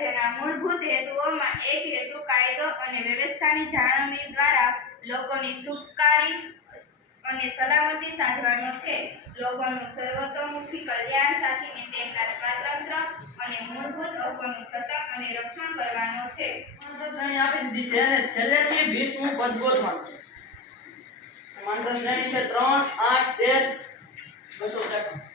રાજ્યના મૂળભૂત હેતુઓમાં એક હેતુ કાયદો અને વ્યવસ્થાની જાળવણી દ્વારા લોકોની સુખાકારી અને સલામતી સાધવાનો છે. લોકોનું સર્વતોમુખી કલ્યાણ સાધીને તેમના સ્વાતંત્ર્ય અને મૂળભૂત હકોનું જતન અને રક્ષણ કરવાનો છે. આપી દીધી છે અને છેલ્લેથી 20મું પદ ગોતવાનું છે. સમાંતર શ્રેણી છે 3, 8, 13, 253.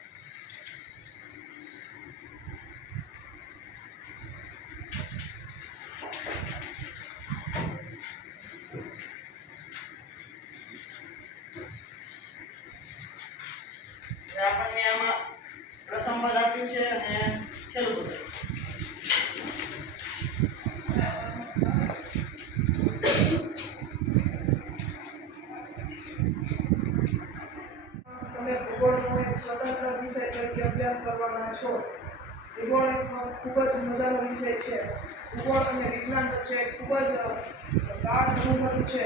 આપણને આમાં પ્રથમ પદ આપ્યું છે અને છેલ્લું પદ. તમે ભૂગોળનો એક સ્વતંત્ર વિષય તરીકે અભ્યાસ કરવાના છો. ભૂગોળ એક ખૂબ જ મજાનો વિષય છે. ભૂગોળ અને વિજ્ઞાન વચ્ચે ખૂબ જ ગાઢ અનુબંધ છે.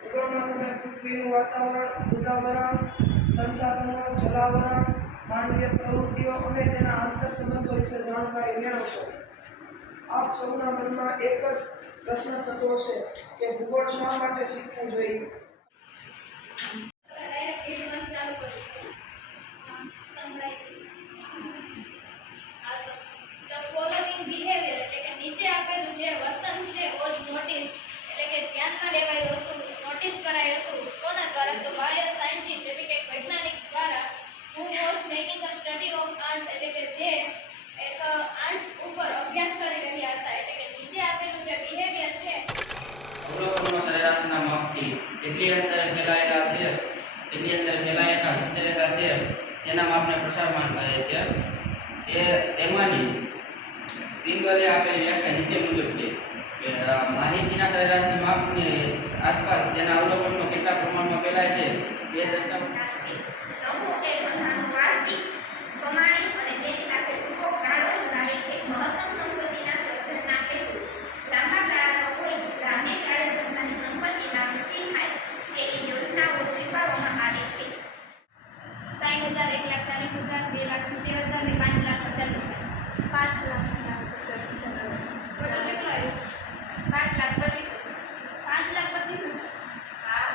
ભૂગોળમાં તમે પૃથ્વીનું વાતાવરણ, સંસાધનો, જલાવરણ, માનવીય પ્રવૃત્તિઓ અને તેના આંતરસંબંધો વિશે જાણકારી મેળવશો. આપ સૌના મનમાં એક જ પ્રશ્ન થતો હશે કે ભૂગોળ શા માટે શીખવું જોઈએ? નીચે આપેલું જે વર્તન છે વોઝ નોટિસ એટલે કે ધ્યાનમાં લેવાયું હતું, નોટિસ કરાયું હતું. કોના દ્વારા? તો બાય અ સાયન્ટિસ્ટ એટલે કે વૈજ્ઞાનિક દ્વારા who was making a study of ants એટલે કે જે એક આર્ટ્સ ઉપર અભ્યાસ કરી રહ્યા હતા. એટલે કે નીચે આપેલું જે બિહેવિયર છે અવલોકનો સરેરાશના માપથી કેટલી અંતરે ફેલાયેલા છે, કેટલી અંતરે ફેલાયેલા વિસ્તરેલા છે તેના માપને પ્રસારમાન કહે છે. એમાંની સ્પિંગલે આપેલી વ્યાખ્યા નીચે મુજબ છે કે માહિતીના સરેરાશની માપની આસપાસ તેના અવલોકનો કેટલા પ્રમાણમાં ફેલાય છે તે દર્શાવવું નવું એ બધાનું વાર્ષિક કમાણી અને તેની સાથે ટૂંકો ગાળો ધરાવે છે. મહત્તમ સંપત્તિના સર્જનના હેતુ લાંબા ગાળાનો હોય છે. લાંબી ગાળે ધંધાની સંપત્તિના વૃદ્ધિ થાય તેની યોજનાઓ સ્વીકારવામાં આવે છે. 60,000, 1,40,000, 2,70,000 ને 5,50,000. 5,50,000. ટોટલ કેટલો આવ્યો? 5,25,000. 5,25,000. હા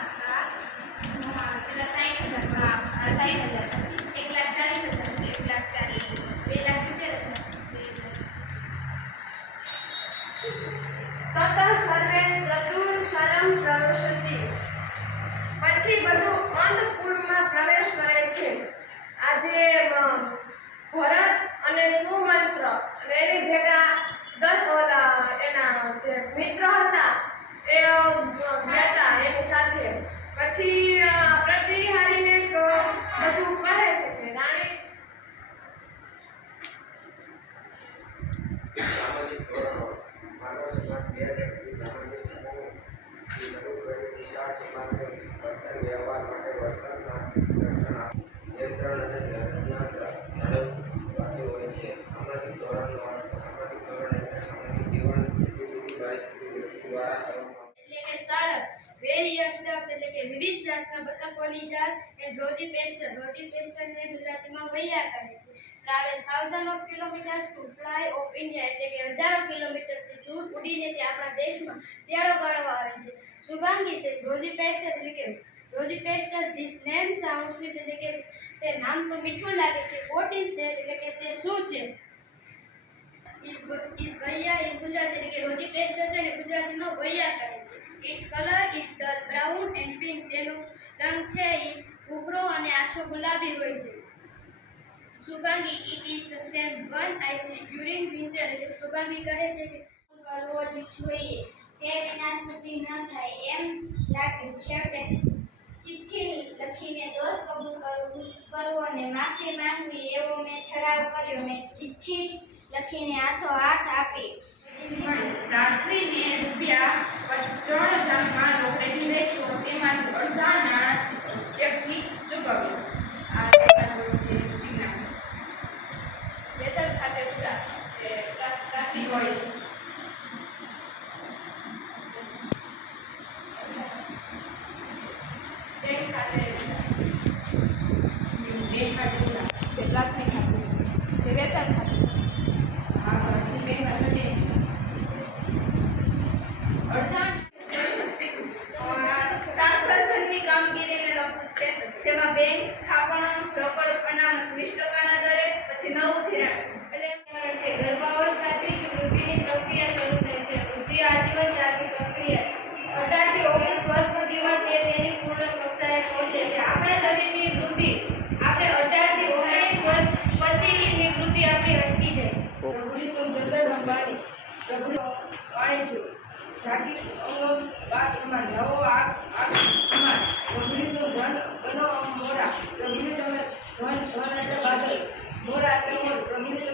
નો આવે પેલા 60,000. હા 60,000 પછી 1,40,000, 1,40,000, 2,70,000. તત સર્વે ચતુર્શરમ પ્રવિશતિ. પછી બધું અંતપુરમાં પ્રવેશ કરે છે. આજે ભરત અને સુમંત્ર રેવી ભેગા એના જે મિત્ર હતા એ ગયા એની સાથે. પછી પ્રતિહારીને બધું કહે છે કે રાણી સામાજિક ધોરણો માનવ સમાજ 2021 સામાજિક સમૂહથી શરૂ કરી વિશાળ સમાજને વર્તન વ્યવહાર માટે વર્તનના દર્શન નિયંત્રણ અને જાળવવાતું હોય છે. સામાજિક ધોરણનો અર્થ સામાજિક ધોરણ એટલે સામાજિક જીવન જુદી પરિસ્થિતિ દ્વારા કરવામાં એટલે કે સારસ. વેરિયસ ડક્સ એટલે કે વિવિધ જાતના બતકોની જાત. એન્ડ રોજી પેસ્ટર ને ગુજરાતીમાં વૈયા કહે છે. Travel thousand of kilometres two fly of India એટલે કે હજારો કિલોમીટરથી દૂર ઉડીને તે આપણા દેશમાં શિયાળો ગાળવા આવે છે. શુભાંગી છે. રોજી પેસ્ટર એટલે કે રોજી પેસ્ટર ધીસ નેમ સાઉન્ડ્સ સ્વીટ એટલે કે તે નામ તો મીઠું લાગે છે. વોટ ઇઝ ધેટ એટલે કે તે શું છે. ઇઝ વૈયા ઇન ગુજરાતી એટલે કે રોજી પેસ્ટર છે ને ગુજરાતીમાં વૈયા કહે છે. Its colour is dull brown and pink. તેનો રંગ છે એ ભૂખરો અને આછો ગુલાબી હોય છે. Shubhangi it is the same one I see during winter એટલે શુભાંગી કહે છે કે કરવો જ જોઈએ તે વિના સુધી ન થાય એમ લાગ્યું. છેવટે ચિઠ્ઠી લખીને દોષ કબૂલ કરવો અને માફી માંગવી એવો મેં ઠરાવ કર્યો. મેં ચિઠ્ઠી લખીને હાથોહાથ આપી. પૃથ્વીને રૂપિયા 3,000માં રોકડેથી વેચો. તેમાંથી અડધા નાણાં ચેકથી ચૂકવ્યું. આ છે જિજ્ઞાસા. વેચાણ ખાતે ટ્રાફિક હોય. બેંક ખાતે પ્રાથમિક ખાતે વેચાણ ખાતે. હા પછી બેંક ખાતે અડધાણ સાક્ષરસનની કામગીરીને લગતું છે, જેમાં બેંક થાપણ રોકડ અનામત 20% દરે, પછી નવું ધિરાણ એટલે ગર્ભાવસ્થાથી જ વૃદ્ધિની પ્રક્રિયા શરૂ થાય છે. વૃદ્ધિ આજીવન ચાલતી પ્રક્રિયા છે. 18 થી 19 વર્ષ સુધીમાં તે તેની પૂર્ણ કક્ષાએ પહોંચે છે. આપણા શરીરની વૃદ્ધિ આપણે 18 થી 19 વર્ષ પછીની વૃદ્ધિ આપણી અટકી જાય છે. પ્રભુત્વ જગત અંબાણી પ્રભુ વાણિજ્ય જાતિ અંગો બાદ સમાન નવો આગ સમાન પ્રભુત્વ ધન બનો મોરા પ્રભુત્વ ધન એટલે બાદલ મોરા એટલે મોર પ્રભુત્વ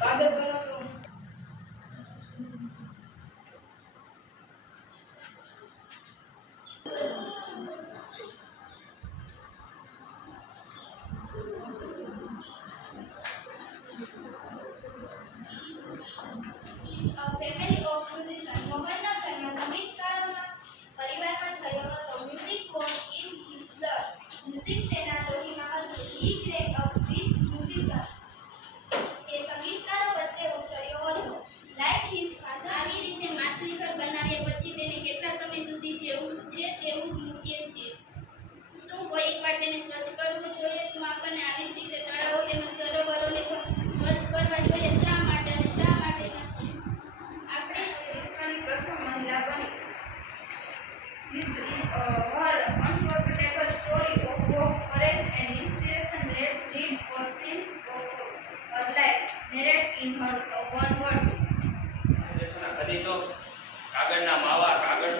બાદલ બનો ફેમિલી ઓફ મ્યુઝિશિયન મોહનનો જન્મ સંગીતકારોના પરિવારમાં થયો હતો. Music was in his blood. Music તેના લોહીમાં હતું. હી ગ્રે અપ વિથ મ્યુઝિશિયન. તે સંગીતકારો વચ્ચે ઉછર્યો હતો. Like his father. આવી રીતે માછલી ઘર બનાવ્યા પછી તેને કેટલા સમય સુધી જેવું છે તેવું જ મૂકીએ છીએ. શું કોઈ એકવાર તેને સ્વચ્છ કરવું જોઈએ? શું આપણને આવી જ રીતે તળાવો તેમજ સરોવરોને સ્વચ્છ કરવા જોઈએ? શા માટે અને શા માટે નથી? આપણે વિશ્વની પ્રથમ મહિલા બની. This is her unforgettable story of hope, courage and inspiration. Let's read for scenes of her life, narrated in her own words. દેશોના ખનીજો, કાગળના માવા, કાગળ,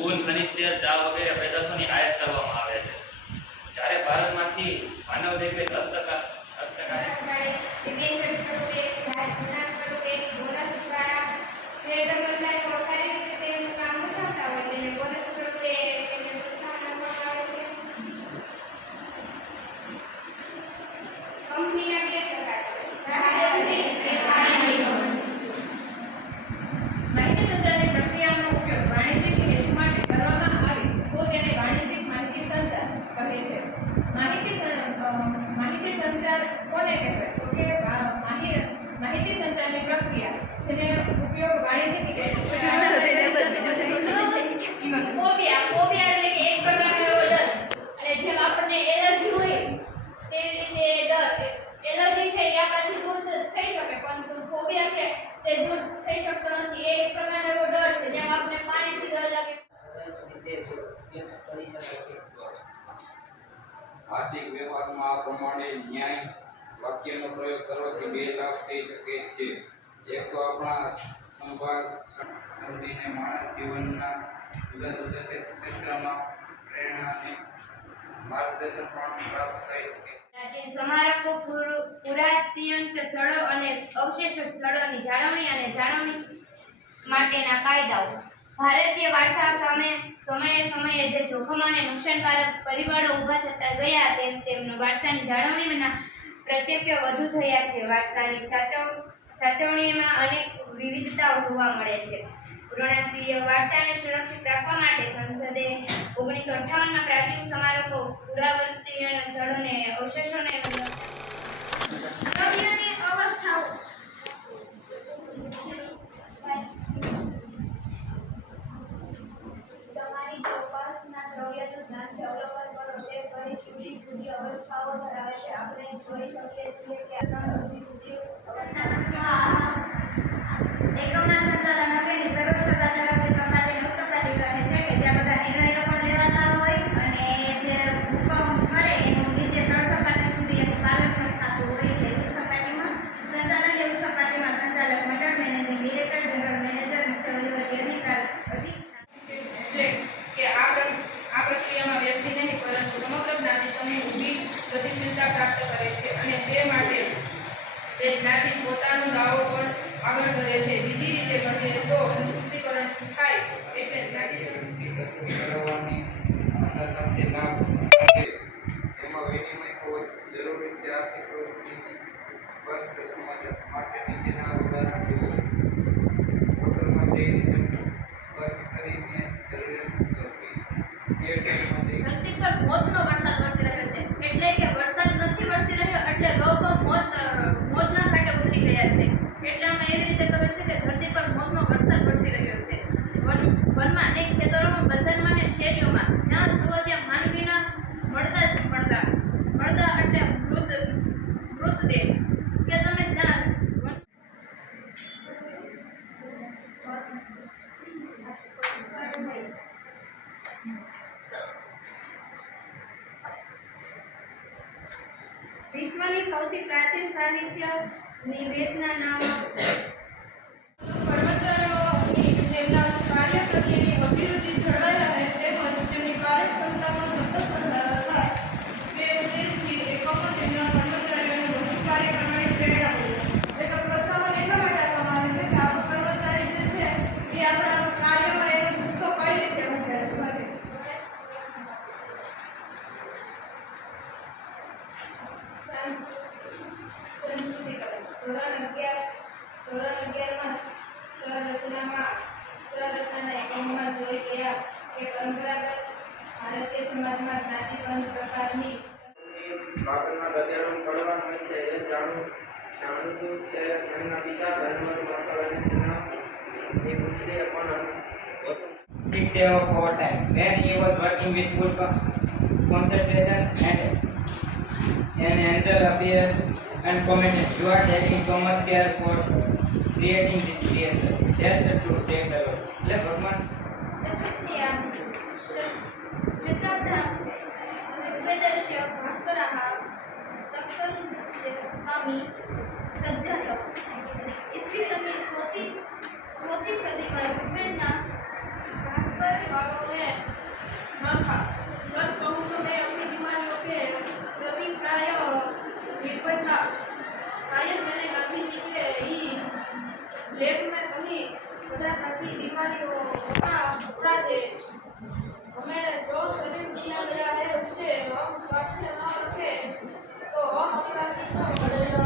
ઊન, ખનિજ તેલ, ચા વગેરે પેદાશોની આયાત કરવામાં આવે છે. જ્યારે ભારતમાંથી માનવ દેખે 10% ડિબેન્ચર સ્વરૂપે, જાહેર ગુના સ્વરૂપે, બોનસ દ્વારા જે કર્મચારીઓ સારી રીતે તેમનું કામ બજાવતા હોય તેને બોનસ સ્વરૂપે તેમને પ્રોત્સાહન આપવામાં આવે છે. કંપનીના બે પ્રકાર છે, જાહેર અને ખાનગી. માહિતી સંચારની પ્રક્રિયાનો ઉપયોગ વાણિજ્યિક હેતુ માટે કરવામાં આવે તો તેને વાણિજ્યિક માહિતી સંચાર કહે છે. માહિતી સંચાર કોને કહેવાય? તો કે માહિતી સંચારની પ્રક્રિયા જેને ઉપયોગ વાણિજ્યિક હેતુ માટે ફોબિયા એટલે કે એક પ્રકારનો એવો ડર. અને જેમ આપણને એલર્જી હોય તેવી રીતે ડર. એલર્જી છે એ આપણાથી દૂર થઈ શકે, પરંતુ ફોબિયા છે તે દૂર થઈ શકતો નથી. એ એક પ્રકારનો એવો ડર છે. જેમ આપણે પાણીથી ડર લાગે. ભાષિક વ્યવહારમાં આ પ્રમાણે ન્યાય વાક્યનો પ્રયોગ કરવાથી બે લાભ થઈ શકે છે. એક તો આપણા સંવાદ સંધિને માણસ જીવનના જુદા જુદા ક્ષેત્રમાં પ્રેરણા અને માર્ગદર્શન પણ પ્રાપ્ત કરી શકે. પ્રાચીન સ્મારકો, પુરાતત્વીય સ્થળો અને અવશેષ સ્થળોની જાળવણી અને જાળવણી માટેના કાયદાઓ. ભારતીય વારસા સામે સમયે જે જોખમ અને નુકસાનકારક પરિબળો ઊભા થતા ગયા તેમ તેમનું વારસાની જાળવણીના પ્રત્યક્ષ વધુ થયા છે. વારસાની સાચવણીમાં અનેક વિવિધતાઓ જોવા મળે છે. પુરાતત્વીય વારસાને સુરક્ષિત રાખવા માટે સંસદે 1958માં પ્રાચીન સ્મારકો, પુરાતત્વીય સ્થળોને અવશેષોને દ્રવ્યની અવસ્થાઓ. તમારી ચોપાસના દ્રવ્યનું જ્ઞાનથી અવલોકન કરો. તે ઘણી જુદી જુદી અવસ્થાઓ ધરાવે છે. આપણે જોઈ શકીએ છીએ કે આ 3 જુદી જુદી અવસ્થાઓ એકમના સંચાલન અંગેની સર્વ સત્તા ધરાવતી સપાટીને ઉપસપાટી કહે છે કે જ્યાં બધા નિર્ણયો પણ લેવાતા હોય અને જે હુકમ કરે એનું નીચે તળ સપાટી સુધી એનું પાલન પણ થતું હોય તે ઉપસપાટીમાં. સંચાલન એ ઉપસપાટીમાં સંચાલક મંડળ, મેનેજિંગ ડિરેક્ટર, જનરલ મેનેજર, મુખ્ય વહીવટી અધિકારી એટલે કે આ પ્રક્રિયામાં વ્યક્તિ નહીં પરંતુ સમગ્ર જ્ઞાતિ સમૂહ ઊભી ગતિશીલતા પ્રાપ્ત કરે છે અને તે માટે તે જ્ઞાતિ પોતાનો દાવો પણ આગળ વધે છે. બીજી રીતે કહીએ તો સંસ્કૃતિકરણ થાય એટલે જ્ઞાતિ કરવાની આશા સાથે લાભ એમાં વિનિમય હોવો જરૂરી છે. આર્થિક પ્રવૃત્તિની સ્પષ્ટ સમજ માટે નીચેના ઉદાહરણ જુઓ. હોટલમાં જઈને જમવું, ખર્ચ કરીને જરૂરિયાત સંતોષવી, થિયેટરમાં જઈને ધરતી પર મોતનો વરસાદ વરસી રહ્યો છે. એટલે કે વરસાદ નથી વરસી રહ્યો એટલે લોકો મોતના ઘાટે ઉતરી ગયા છે. એટલામાં એવી રીતે કહે છે કે ધરતી પર મોતનો વરસાદ વરસી રહ્યો છે. જ્યાં જુઓ ત્યાં માનવીના મળદા જ મળદા, મળદા એટલે મૃતદેહ કે તમે જ્યાં વિશ્વની સૌથી પ્રાચીન સાહિત્યની વેદના નામ કર્મચારીઓની તેમના કાર્ય પ્રત્યેની અભિરુચિ જળવાઈ રહે તેમજ તેમની કાર્યક્ષમતામાં સતત વધારો થાય તે ઉદ્દેશથી એકમો તેમના કર્મચારીઓને વધુ કાર્ય કરવાની પ્રેરણા પૂરી. એટલે પ્રોત્સાહન એટલા માટે આપવામાં આવે છે કે આપણો કર્મચારી જે છે એ આપણા કાર્યમાં એનો જુસ્સો કઈ રીતે વધે. ધોરણ 11માં સ્તરરચનાના એકમમાં જોઈ ગયા કે પરંપરાગત ભારતીય સમાજમાં જ્ઞાતિબંધ પ્રકારની બાબતમાં ગધેડું પડવાનું હોય છે એ જાણતું છે. એમના પિતા ધર્મનું મહત્વ અને સેનાની પુત્રીએ પણ 6 days of overtime. When he was working with full concentration and an angel appeared and commented, "You are taking so much care for creating this creature. That's the truth, said the Lord." એટલે ભગવાન शताब्द्यां वेदस्य भास्करः सप्तस्वामी सज्जत ईस्वी सदी चौथी सदी में ऋग्वेदના भास्कर वालों रखा. सच कहूँ तो मैं अपनी बीमारियों के प्रति प्राय निर्भय था. शायद मैंने गांधी जी के ही लेख में कहीं पढ़ा था कि बीमारियों का अपराध हमें जो शरीर दिया गया है उससे हम स्वास्थ्य न रखे तो हम अपराधी तो बढ़ेगा.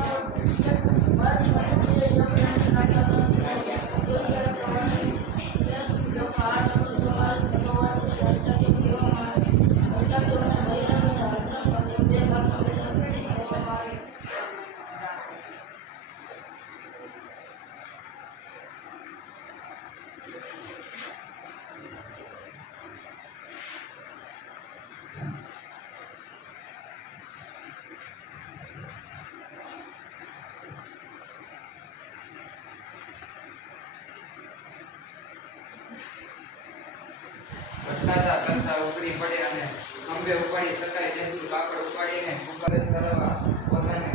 કરતા ઉપડી પડે અને ખંભે ઉપાડી શકાય તેટલું કાપડ ઉપાડીને ઉપર કરવા પોતાને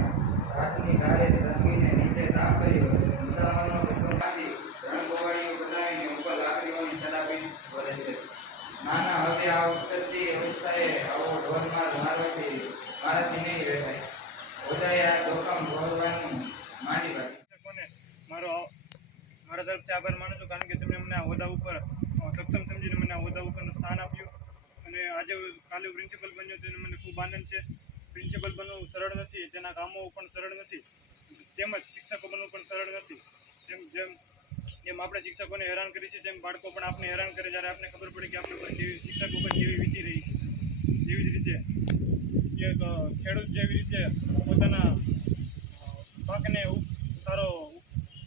હાથની ધારે ધરમીને નીચે તાપ કર્યો. ઉદાહરણનો કેટલો કાઢી રણગોવાળીઓ બનાવીને ઉપર લાકડીઓની તડાપી ભરે છે. નાના હવે આ ઉતરતી અવસ્થાએ આવો ઢોરમાં મારાથી નહીં રહેવાય. હોદાએ આ જોખમ ભોગવવાનું માંડી કાઢી. મારા તરફથી આભાર માનું છું, કારણ કે તમે મને આ હોદ્દા ઉપર સક્ષમ સમજીને મને આ હોદ્દા ઉપરનું સ્થાન આપ્યું. અને આજે કાલે પ્રિન્સિપલ બન્યો તેને મને ખૂબ આનંદ છે. પ્રિન્સિપલ બનવું સરળ નથી, તેના કામો પણ સરળ નથી, તેમજ શિક્ષકો બનવું પણ સરળ નથી. જેમ આપણે શિક્ષકોને હેરાન કરી છે તેમ બાળકો પણ આપણે હેરાન કરે જ્યારે આપણે ખબર પડે કે આપણે પર કેવી શિક્ષકો પર કેવી વીતી રહી છે. તેવી જ રીતે એક ખેડૂત જેવી રીતે પોતાના પાકને સારો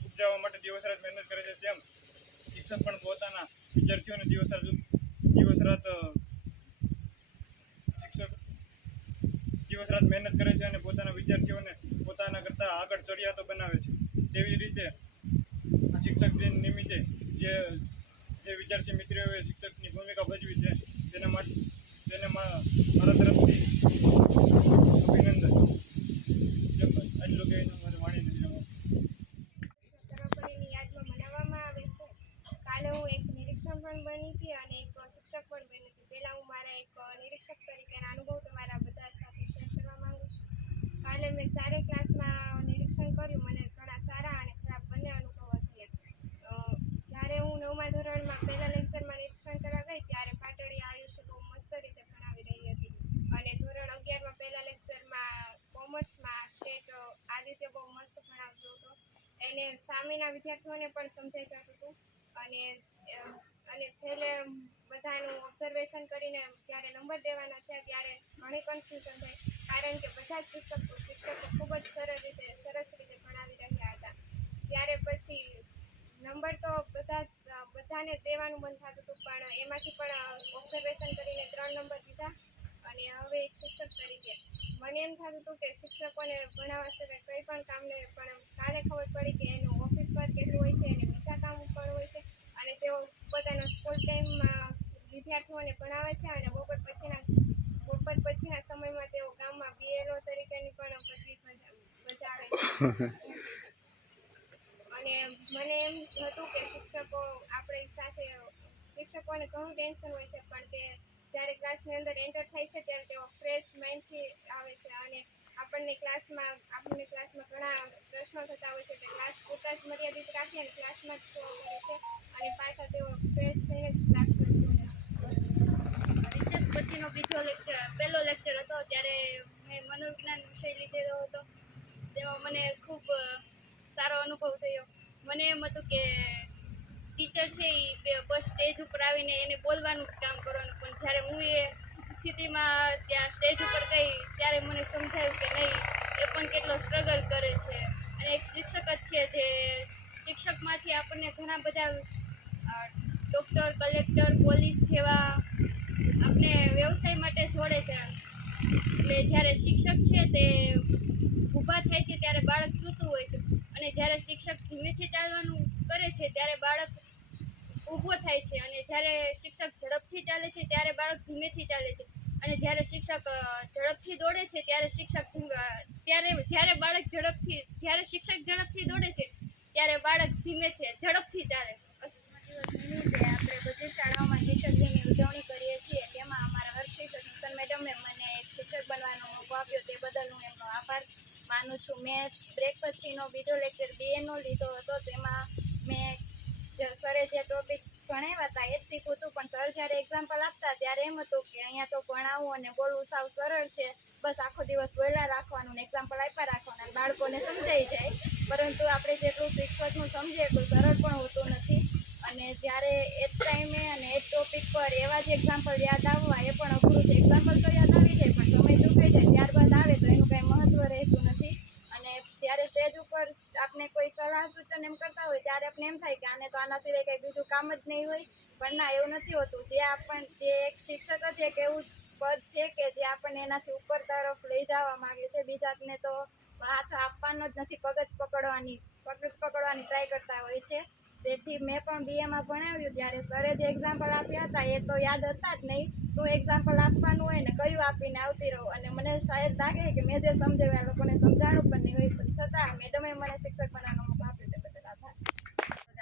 ઉપજાવવા માટે દિવસ રાત મહેનત કરે છે, તેમ શિક્ષક પણ પોતાના વિદ્યાર્થીઓને દિવસ રાત મહેનત કરે છે અને પોતાના વિદ્યાર્થીઓને પોતાના કરતાં આગળ ચડિયાતો બનાવે છે. તેવી જ રીતે આ શિક્ષક દિન નિમિત્તે જે વિદ્યાર્થી મિત્રોએ શિક્ષકની ભૂમિકા ભજવી છે તેને મારા તરફથી અભિનંદન. આટલું કહીને મારે વાણી નથી રમાવું. સર્વોપરીની યાદમાં મનાવવામાં આવે છે. કાલે હું એક નિરીક્ષણ પણ બની હતી અને એક શિક્ષક પણ બની હતી. પહેલાં હું મારા એક નિરીક્ષક તરીકેના અનુભવ તમારા બધા સાથે શેર કરવા માગું છું. કાલે મેં 4 ક્લાસમાં નિરીક્ષણ કર્યું. મને ઘણા સારા અને ખરાબ બંને અનુભવો થયા. જ્યારે હું 9મા ધોરણમાં પહેલા લેક્ચરમાં નિરીક્ષણ કરવા ગઈ ત્યારે પાટડી આયુષ્ય બહુ મસ્ત રીતે ભણાવી રહી હતી અને ધોરણ 11માં પહેલા લેક્ચરમાં કોમર્સમાં સ્ટેટ આદિત્ય બહુ મસ્ત ભણાવતો હતો. એને સામેના વિદ્યાર્થીઓને પણ સમજાઈ જતું હતું અને છેલ્લે બધાનું ઓબ્ઝર્વેશન કરીને જ્યારે નંબર દેવાના થયા ત્યારે ઘણી કન્ફ્યુઝન થઈ, કારણ કે બધા જ શિક્ષકો ખૂબ જ સરસ રીતે ભણાવી રહ્યા હતા. ત્યારે પછી નંબર તો બધાને દેવાનું મન થતું હતું, પણ એમાંથી પણ ઓબ્ઝર્વેશન કરીને 3 નંબર દીધા. અને હવે એક શિક્ષક તરીકે મને એમ થતું હતું કે શિક્ષકોને ભણાવવા સિવાય કંઈ પણ કામને, પણ કાલે ખબર પડી કે એનું ઓફિસ વર્ક કેટલું હોય છે, એને બીજા કામ પણ હોય છે, અને તેઓ પોતાના સ્કૂલ ટાઈમમાં વિદ્યાર્થીઓને ભણાવે છે, અને બપોર પછીના સમયમાં તેઓ ગામમાં BLO તરીકેની પણ પદવી બજાવે છે. અને મને એમ હતું કે શિક્ષકોને ઘણું ટેન્શન હોય છે, પણ તે જ્યારે ક્લાસની અંદર એન્ટર થાય છે ત્યારે તેઓ ફ્રેશ માઇન્ડથી આવે છે, અને આપણને ક્લાસમાં ઘણા પ્રશ્નો થતા હોય છે, એટલે ક્લાસ પૂરતા જ મર્યાદિત રાખી અને ક્લાસમાં જ સોલ્વ કરે છે, અને પાછા તેઓ ફ્રેશ થઈને જ ક્લાસમાં રિસેસ પછીનો પહેલો લેક્ચર હતો, ત્યારે મેં મનોવિજ્ઞાન વિષય લીધેલો હતો. તેમાં મને ખૂબ સારો અનુભવ થયો. મને એમ હતું કે ટીચર છે એ બસ સ્ટેજ ઉપર આવીને એને બોલવાનું જ કામ કરવાનું, પણ જ્યારે હું એ સ્થિતિમાં ત્યાં સ્ટેજ ઉપર ગઈ ત્યારે મને સમજાયું કે નહીં, એ પણ કેટલો સ્ટ્રગલ કરે છે. અને એક શિક્ષક જ છે જે શિક્ષકમાંથી આપણને ઘણા બધા ડૉક્ટર, કલેક્ટર, પોલીસ જેવા આપણે વ્યવસાય માટે જોડે છે. એટલે જ્યારે શિક્ષક છે તે ઊભા થાય છે ત્યારે બાળક સૂતું હોય છે, અને જ્યારે શિક્ષક ધીમેથી ચાલવાનું કરે છે ત્યારે બાળક ઊભો થાય છે, અને જ્યારે શિક્ષક ઝડપથી ચાલે છે ત્યારે બાળક ધીમેથી ચાલે છે, અને જ્યારે શિક્ષક ઝડપથી દોડે છે ત્યારે જ્યારે શિક્ષક ઝડપથી દોડે છે ત્યારે બાળક ઝડપથી ચાલે છે. નિમિત્તે આપણે બધી શાળાઓમાં શિક્ષક દિનની ઉજવણી કરીએ છીએ. તેમાં અમારા વર્ગ શિક્ષક નૂતન મેડમે મને એક શિક્ષક બનવાનો મોકો આપ્યો, તે બદલ હું એમનો આભાર માનું છું. મેં બ્રેક પછીનો બીજો લેક્ચર BAનો લીધો હતો. તેમાં મેં સરે જે ટોપિક ભણાવ્યા હતા એ જ શીખવું હતું, પણ સર જ્યારે એક્ઝામ્પલ આપતા ત્યારે એમ હતું કે અહીંયા તો ભણાવવું અને બોલવું સાવ સરળ છે, બસ આખો દિવસ બોલ્યા રાખવાનું ને એક્ઝામ્પલ આપ્યા રાખવાના અને બાળકોને સમજાઈ જાય, પરંતુ આપણે જેટલું શિક્ષકનું સમજીએ એટલું સરળ પણ હોતું નથી. અને જ્યારે એ જ ટાઈમે અને એ જ ટોપિક પર એવા જ એક્ઝામ્પલ યાદ આવવા એ પણ અઘરું છે. એક્ઝામ્પલ તો યાદ આવી જાય, પણ સમય ચૂકાઈ જાય ત્યારબાદ આવે તો એનું કાંઈ મહત્ત્વ રહેતું નથી. અને જ્યારે સ્ટેજ ઉપર આપણે કોઈ સલાહ સૂચન એમ કરતા હોય ત્યારે આપણે એમ થાય કે આને તો આના સિવાય કંઈ બીજું કામ જ નહીં હોય, પણ ના, એવું નથી હોતું. જે એક શિક્ષક જ એક એવું પદ છે કે જે આપણને એનાથી ઉપર તરફ લઈ જવા માંગે છે. બીજાને તો હાથ આપવાનો જ નથી, પગ જ પકડવાની ટ્રાય કરતા હોય છે. તેથી મેં પણ BAમાં ભણાવ્યું ત્યારે સરે જે એક્ઝામ્પલ આપ્યા હતા એ તો યાદ હતા જ નહીં, શું એક્ઝામ્પલ આપવાનું હોય ને કયું આપીને આવતી રહું. અને મને શાયદ લાગે કે મેં જે સમજાવ્યું આ લોકોને સમજાણું પણ નહીં હોય, પણ છતાં મેડમે મને શિક્ષક બનવાનો મોકો આપ્યો, તે બદલ આભાર.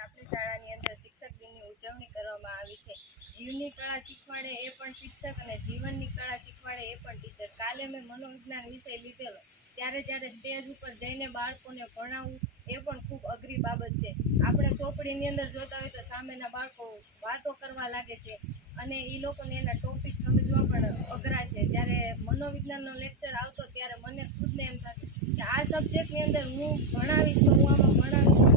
આપણી શાળાની અંદર શિક્ષક દિનની ઉજવણી કરવામાં આવી છે. જીવની કળા શીખવાડે એ પણ શિક્ષક, અને જીવનની કળા શીખવાડે એ પણ ટીચર. કાલે મેં મનોવિજ્ઞાન વિષય લીધેલો, જ્યારે સ્ટેજ ઉપર જઈને બાળકોને ભણાવવું એ પણ ખૂબ અઘરી બાબત છે. આપણે ચોપડીની અંદર જોતા હોય તો સામેના બાળકો વાતો કરવા લાગે છે, અને એ લોકોને એના ટોપિક સમજવા પણ અઘરા છે. જ્યારે મનોવિજ્ઞાનનો લેક્ચર આવતો ત્યારે મને ખુદને એમ થતું કે આ સબ્જેક્ટની અંદર હું ભણાવીશ તો હું આમાં ભણાવીશ